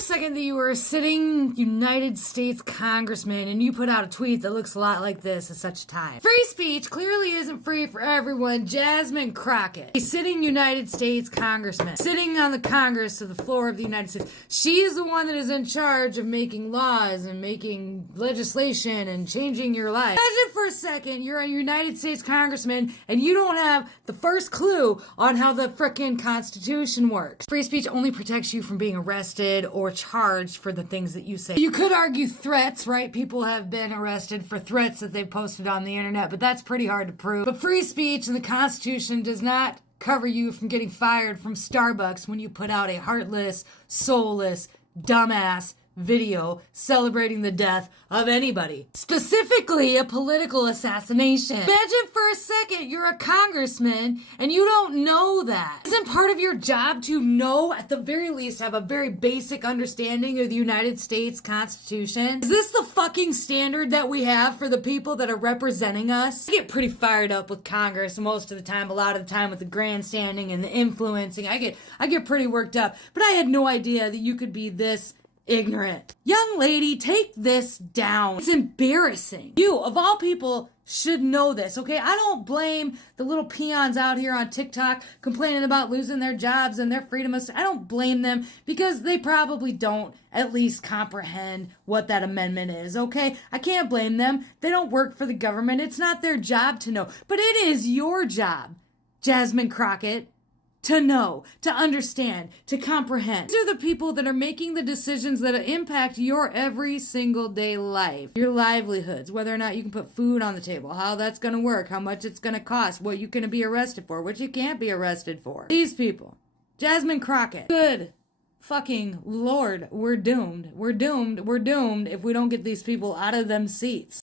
a second that you were a sitting United States Congressman and you put out a tweet that looks a lot like this at such a time. Free speech clearly isn't free for everyone. Jasmine Crockett, a sitting United States Congressman, sitting on the Congress of the floor of the United States. She is the one that is in charge of making laws and making legislation and changing your life. Imagine for a second you're a United States Congressman and you don't have the first clue on how the frickin' Constitution works. Free speech only protects you from being arrested or charged for the things that you say. You could argue threats, right? People have been arrested for threats that they've posted on the internet, but that's pretty hard to prove. But free speech and the Constitution does not cover you from getting fired from Starbucks when you put out a heartless, soulless, dumbass video celebrating the death of anybody. Specifically, a political assassination. Imagine for a second you're a congressman and you don't know that. Isn't part of your job to know, at the very least, have a very basic understanding of the United States Constitution? Is this the fucking standard that we have for the people that are representing us? I get pretty fired up with Congress most of the time, a lot of the time with the grandstanding and the influencing. I get pretty worked up, but I had no idea that you could be this ignorant. Young lady, take this down. It's embarrassing. You, of all people, should know this, okay? I don't blame the little peons out here on TikTok complaining about losing their jobs and their freedom of... I don't blame them because they probably don't at least comprehend what that amendment is, okay? I can't blame them. They don't work for the government. It's not their job to know. But it is your job, Jasmine Crockett, to know, to understand, to comprehend. These are the people that are making the decisions that impact your every single day life. Your livelihoods, whether or not you can put food on the table, how that's going to work, how much it's going to cost, what you're going to be arrested for, what you can't be arrested for. These people. Jasmine Crockett. Good fucking Lord, we're doomed. We're doomed. We're doomed if we don't get these people out of them seats.